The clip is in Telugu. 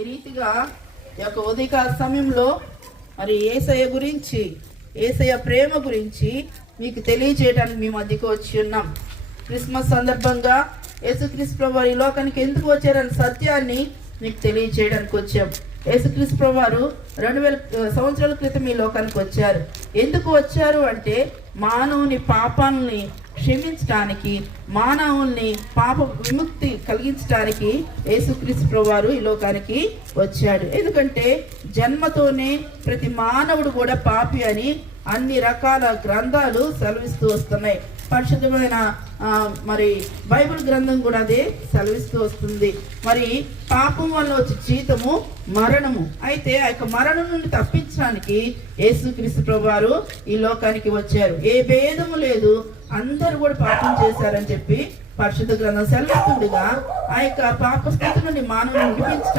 ఈ రీతిగా ఈ యొక్క ఉదయకాల సమయంలో మరి యేసయ్య గురించి, యేసయ్య ప్రేమ గురించి మీకు తెలియజేయడానికి మీ మధ్యకు వచ్చి ఉన్నాం. క్రిస్మస్ సందర్భంగా యేసుక్రీస్తు ప్రభువారు ఈ లోకానికి ఎందుకు వచ్చారని సత్యాన్ని మీకు తెలియజేయడానికి వచ్చాం. యేసుక్రీస్తు ప్రభువారు 2000 సంవత్సరాల క్రితం ఈ లోకానికి వచ్చారు. ఎందుకు వచ్చారు అంటే మానవుని పాపాలని క్షమించడానికి, మానవుల్ని పాప విముక్తి కలిగించడానికి యేసుక్రీస్తు ప్రభువారు ఈ లోకానికి వచ్చాడు. ఎందుకంటే జన్మతోనే ప్రతి మానవుడు కూడా పాపి అని అన్ని రకాల గ్రంథాలు సెలవిస్తూ వస్తున్నాయి. పరిశుద్ధమైన మరి బైబిల్ గ్రంథం కూడా అదే సెలవిస్తూ వస్తుంది. మరి పాపం వల్ల వచ్చే జీతము మరణము. అయితే ఆ యొక్క మరణం నుండి తప్పించడానికి యేసుక్రీస్తు ప్రభువారు ఈ లోకానికి వచ్చారు. ఏ భేదము లేదు, అందరూ కూడా పాపం చేశారని చెప్పి పరిశుద్ధ గ్రంథం సెలవిస్తుండగా ఆ యొక్క పాప స్థితి నుండి మానవుని విడిపించడానికి